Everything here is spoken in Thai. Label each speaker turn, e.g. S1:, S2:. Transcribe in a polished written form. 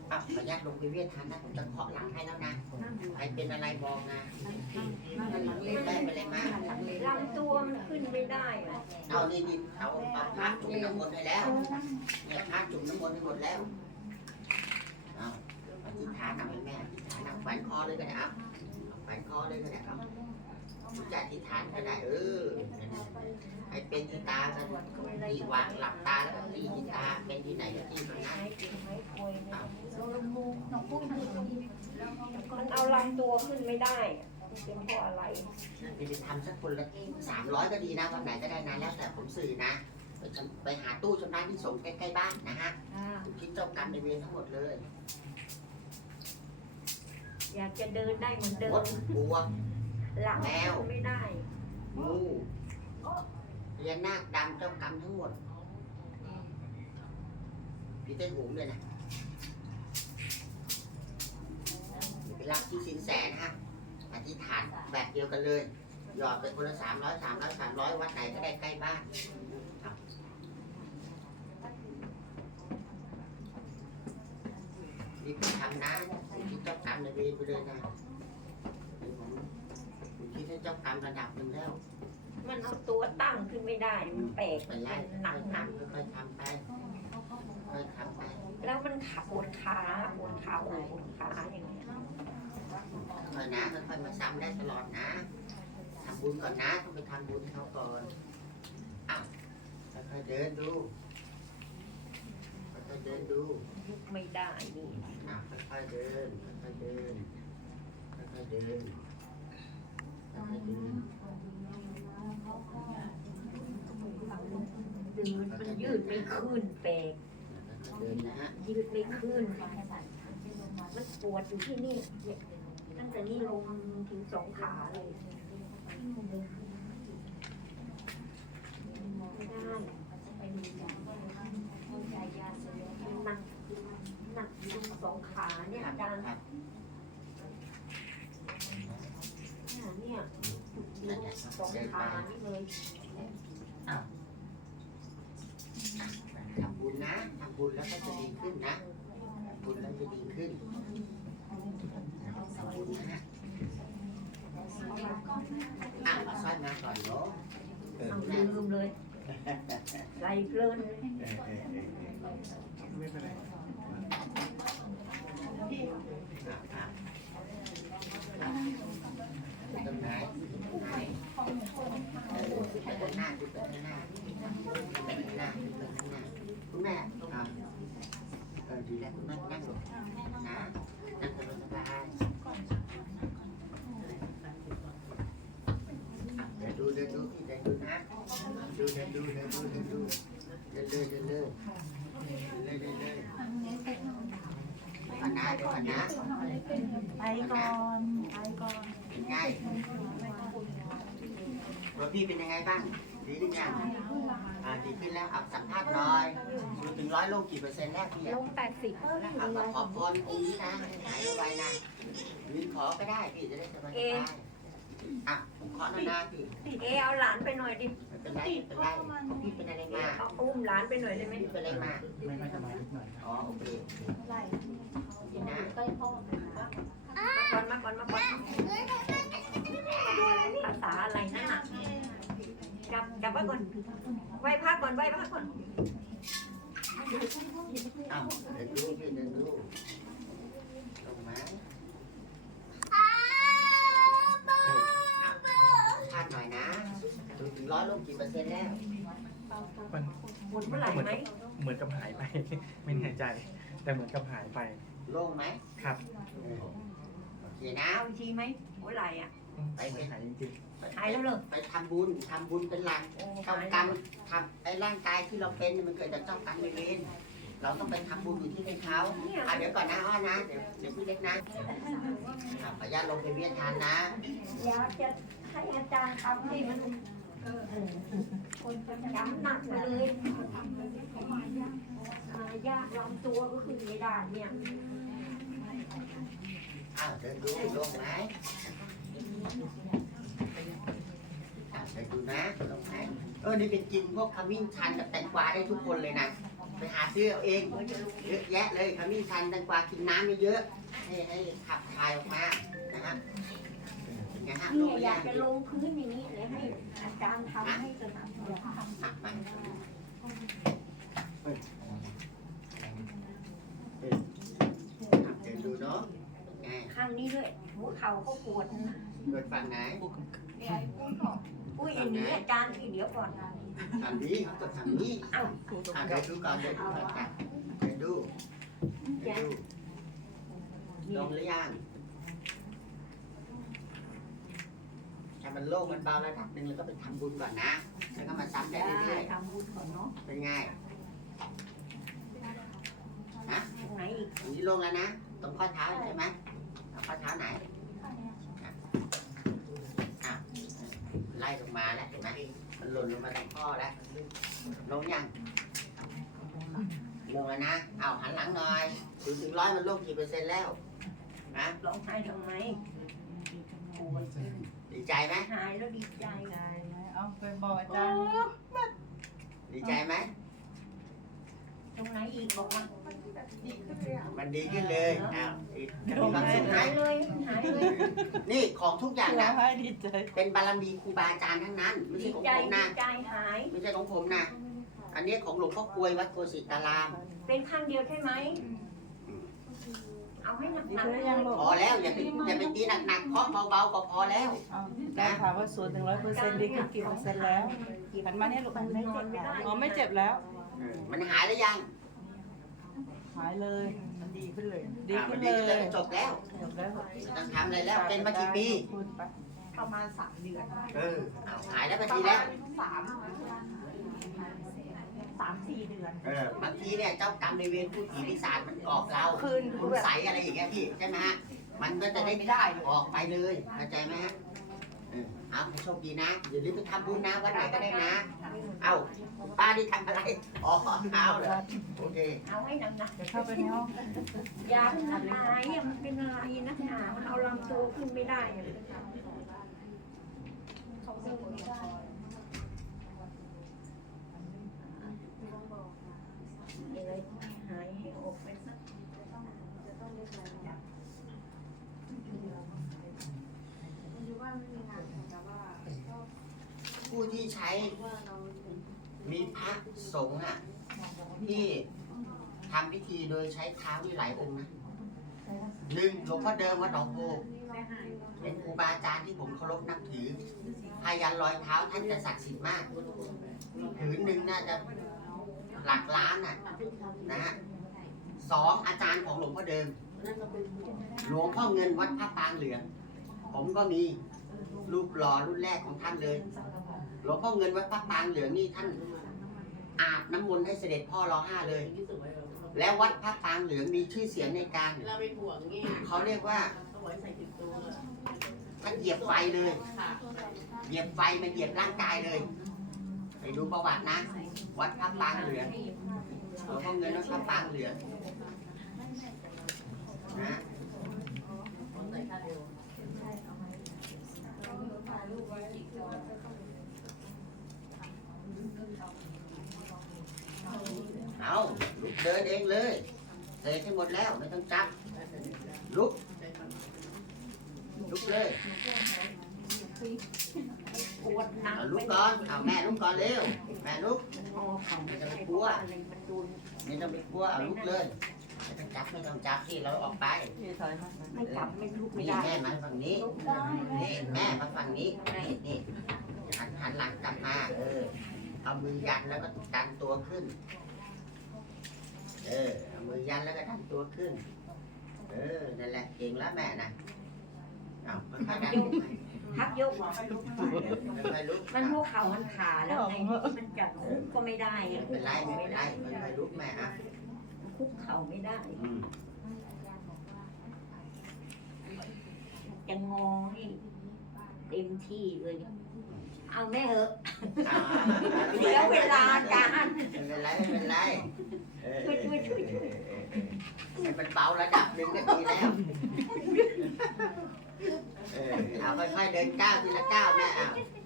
S1: ขออนุญาตลงไปเวียดทานนะผมจะเคาะหลังให้แล้วนะใครเป็นอะไรบอกนะได้ไปเลยมา
S2: ลำตัวมันขึ้นไม่ได้อะ
S1: เอานี่เอาผ้าจุ่มน้ำมนต์ให้แล้วเนี่ยผ้าจุ่มน้ำมนต์ให้หมดแล้วเอาอธิษฐานเอาให้แม่อธิษฐานเอาแขวนคอเลยก็ได้เอาแขวนคอเลยก็ได้เอาจะอธิษฐานก็ได้ให้เป็นที่ตากันที่วางหลับตาแล้วก็ที่ตาเป็นที่ไหนก็ที่นั้นนะ
S2: มันเอาลำตัวขึ้นไม่ได้อะเป็นเพราะอะไร
S1: ไปทำสักคนละ300ก็ดีนะวันไหนก็ได้นะแล้วแต่ผมสื่อนะไปหาตู้ชำระที่ส่งใกล้ๆบ้านนะฮะคิดเจ้ากรรมในเวรทั้งหมดเลย
S2: อยากจะเดินได้เหมือนเดิ
S1: ม
S2: ม
S1: ดบวม
S2: หลังไม่ได้
S1: งูพญานาคดำเจ้ากรรมทั้งหมดพี่เต้นหูเลยนะไปรับที่สินแสนะฮะอธิษฐานแบบเดียวกันเลยหยอดไปคนละ300วัดไหนก็ได้ใกล้บ้านนี่ไปทำนะคิดเจ้ากรรมในเวรไปเลยนะคิดให้เจ้ากรรมระดับหนึ่งแล้ว
S2: มันเอาตัวตั้งขึ้นไม่ได้ มันแปลก
S1: ไป
S2: มัน
S1: ไล่
S2: หนัก
S1: ค่อยทำไปค่อยทำไป
S2: แล้วมันปวดขาปวดเข่าปวดขาอย่างเงี้ย
S1: ค่อยนะค่อยมาซ้ำได้ตลอดนะทำบุญก่อนนะต้องไปทำบุญเขาก่อนอ้าวค่อยเดินดูค่อยเดินดู
S2: ลุกไม่ได้นี่
S1: อ้าวค่อยเดินค่อยเดินค่อยเดินค่อยเดิน
S2: มันยืดไม่ขึ้นแปลก
S1: เดินนะฮะ
S2: ยืดไม่ขึ้นมันปวดอยู่ที่นี่ตั้งแต่นี่ลงถึง2 ขาเลยไม่ได้หนักอยู่2 ขาเนี่ยอาจารย์เนี่ย2 ขานี่เลย
S1: ทำบุญนะทำบุญแล้วก็จะดีขึ้นนะทำบุญแล้วจะดีขึ้นทำบุญนะฮะมาสร้อยมาก่อนเนาะ
S2: เอาลืมเลยใจเพลินเลย
S3: ไม่เป็นไร
S1: ต้นไม้ไปด้านหน้าดูไปด้านหน้าไปด้านหน้าคุณแม่ดีแล้วคุณแม่นั่งลงนะนั่งสบายเดี๋ยวดูที่เดี๋ยวดูนะดูเดินเลยก่อนนะเดี๋ยวก่อนนะ
S4: ไปก่อน
S1: เป็นไงรถพี่เป็นยังไงบ้างดีหรือยังดีขึ้นแล้วสัมภาษณ์หน่อยถึง100 โลกี่เปอร์เซ็นต์แล้วพี่
S2: ลง80
S1: ขอพรองค์นี้นะหายไวนะยืนขอก็ได้พี่จะได้สบายผมขอหน้าพี่
S2: เอาหลานไปหน่อยดิ
S1: ไม่เป็นไรพี่เป็นอะไรมา
S2: เอาอุ้มหลานไปหน่อยได้ไหม
S1: พี่เป็นอะไรมา
S3: ไม่สบายนิดหน่อย
S1: อ๋อโอเคพี่นะ
S2: มาก่อนภาษาอะไรนั่นน่ะจับไว้ก่อนไหว้พระก่อน
S1: เดินดูลงมาพลาดหน่อยนะถึง100 โลกี่เปอร์เซ็นต์แล้ว
S3: มัน
S2: หมดเมื่อไหร่ไหม
S3: เหมือนกับหายไป ไม่แน่ใจ แต่เหมือนกับหายไป
S1: โล่งไหม
S3: ครับ
S1: โอเคนะ
S2: เอาอีกทีไหมเมื่อไหร่อ่ะ
S3: ไปเหมือนหายจริง
S2: หายแล้วเหรอ
S1: ไปทำบุญเป็นหลักเจ้ากรรมทำไอ้ร่างกายที่เราเป็นมันเกิดจากเจ้ากรรมในเวรเราต้องไปทำบุญอยู่ที่เป็นเขาเดี๋ยวก่อนนะอ้อนะเดี๋ยวพี่เล็กนะขออนุญาตลงไปเวียนทานนะ
S2: อยากจะให้อาจารย์ทำให้มันย้ำหนักไปเลยยากลำตัวก็คือไม่ได้เนี่ย
S1: เดินดูลงไหมเดินดูนะลงไหมนี่เป็นกินพวกขมิ้นชันกับแตงกวาได้ทุกคนเลยนะไปหาซื้อเอาเองเยอะแยะเลยขมิ้นชันแตงกวากินน้ำเยอะๆให้ขับถ่ายออกมานะครับเป็นไงฮะ
S2: เนี่ยอยากจะลงพื้นอย่างนี้เลยให้อาจารย์ทำให้สนามเดี๋ยวทำ
S1: เดินดูเนาะไง
S2: ข้างนี้ด้วยหัวเข่าก็ปวดนะ
S1: เดินฝั่งไหน
S2: อุ้ยอันนี้อาจารย์ที่เดี๋ยวก่อน
S1: ทำนี้ก็ทำนี้
S2: เอ้า
S1: เดินดูก่อนเดินดูก่อนจ้ะเดินดูลงหรือยังถ้ามันโล่งมันเบาระดับหนึ่งแล้วก็ไปทำบุญก่อนนะแล้วก็มาซ้ำได้เรื่อย
S2: ทำบุญก่อนเนาะ
S1: ๆเป็นไงนะ
S2: ตรงไหนอีก
S1: อันนี้โล่งแล้วนะตรงข้อเท้าใช่ไหมข้อเท้าไหนไล่ลงมาแล้วเห็นไหมมันหล่นลงมาตรงข้อแล้วลงยังลงแล้วนะเอาหันหลังหน่อยถึง100มันลงกี่เปอร์เซ็นต์แล้วนะ
S2: ร้องไห้ทำไมปวด
S1: ดีใจไหม
S2: หายแล้วดีใจ
S4: เอาไปบอกอาจารย์
S1: ดีใจไหม
S2: ตรงไหนอีกบอกว่า
S1: มันดีขึ้นเลยอ้าวจะมีความสุขไหม
S2: หายเลยหายเลย
S1: นี่ของทุกอย่าง
S4: ร้อ
S1: นะ
S4: งไห้ดีใจ
S1: เป็นบารมีครูบาอาจารย์ทั้งนั้นไม่
S2: ดี
S1: ใช่ของ
S2: ใจ
S1: ผม
S2: ดี
S1: นะ
S2: ใจหาย
S1: ไม่ใช่ของผมนะอันนี้ของหลวงพ่อกลวยวัดโกสิตาราม
S2: เป็นข้างเดียวใช่ไหมเอาให้ห
S4: ดี
S2: นัก
S4: ขึ้น
S2: ๆ
S4: ยัง
S2: เลย
S4: ลูก
S1: พอแล้วอย่าไปตีหนักๆเคาะเบาๆก็พอแล้ว
S4: อาจารย์ถามว่า0-100%ดีขึ้นกี่เปอร์เซ็นต์แล้วหันมาเนี่ยลูกมันไม่เจ็บแล้วอ๋อไม่เจ็บแล้ว
S1: มันหายแล้วยัง
S4: หายเลยมันดีขึ้นเลยดี
S1: มั
S4: ขึ้
S1: น
S4: น
S1: ดี
S4: เล
S1: ขึ้นเลย
S4: ย
S1: จบแล้ว
S4: จบแล้ว
S1: ไม่ต้องทำอะไรแล้วเป็นมากี่ปี
S4: พูดไป
S2: ประมาณ3 เดือน
S1: เอาหายแล้วมาทีแล้ว
S2: 3-4 เดือน
S1: บางทีเนี่ยเจ้ากรรมในายเวรผู้ผีปีศาจมันกอบเรา
S2: คืน
S1: คุณใสยอะไรอย่างเงี้ยพี่ใช่ไหมฮะมันก็จะได้ออกไปเลยเข้าใจไหมฮะเอาให้โชคดีนะอย่าลืมไปทำบุญนะวันไหนก็ได้นะ เอาป้าที่ทำอะไรอ๋อเอาเหรอโอเค
S2: เอาให้หนัก
S4: เดี๋ยวเข้าไปในห้อง
S2: ๆยามันหายอะมันเป็นอะไรนักหนามันเอาลำตัวขึ้นไม่ได้อะเขาเดินไม่ได้เลยหายให้ออกไปสัก
S1: ผู้ที่ใช้มีพระสงฆ์อ่ะที่ทำพิธีโดยใช้เท้าที่หลายองค์นะหนึ่งหลวงพ่อเดิมวัดหนองโพเป็นครูบาอาจารย์ที่ผมเคารพนับถือพายันรอยเท้าท่านจะศักดิ์สิทธิ์มากผืนหนึ่งน่าจะหลักล้านอ่ะนะฮะ2อาจารย์ของหลวงพ่อเดิม หลวงพ่อเงินวัดพระปางเหลืองผมก็มีรูปหล่อรุ่นแรกของท่านเลยหลวงพ่อเงินวัดพระปางเหลืองนี่ท่านอาบน้ำมนต์ให้เสด็จพ่อรอ5เลย แล้ววัดพระปางเหลืองมีชื่อเสียงในการเขาเรียกว่าท่านเหยียบไฟเลย เหยียบไฟมาเหยียบร่างกายเลย ไปดูประวัตินะ วัดพระปางเหลืองหลวงพ่อเงินวัดพระปางเหลืองนะเอาลุกเดินเองเลยเสร็จให้หมดแล้วไม่ต้องจับลุกเลย
S2: ปวดหนัก
S1: เอาลุกก่อนเอาแม่ลุกก่อนเร็วแม่ลุก
S2: ไม่ต้องไปกลัวอะไรมันโดน
S1: ไม่ต้องไปกลัวเอาลุกเลยไม่ต้องจับที่เราออกไป
S4: พี่ถอยมา
S2: ไม่จับไม่ลุกไม่
S1: นี่
S2: ได้
S1: แม่มาฝั่งนี้นี่แม่มาฝั่งนี้นี่หันหลังกลับมาเอามือยันแล้วก็ดันตัวขึ้นเอามือยันแล้วก็ดันตัวขึ้นนั่นแหละเก่งแล้วแม่นะเอาค่อยๆดัน
S2: พักยก
S1: ค่อยๆลุก
S2: มันหัวเข่ามันขาแล้วไงมันจับคุกก็ไม่ได้
S1: ไม่เป็นไรไม่เป็นไรค่อยๆลุกแม่อ่ะ
S2: คุกเข่าไม่ได้จะงอให้เต็มที่เลยเอาแม่เหอะเสียเวลาการ
S1: ไม่เป็นไรไม่เป็นไรให้มันเบาระดับหนึ่งก็ดีแล้วเอาค่อยๆเดินก้าวทีละก้าวแม่เอา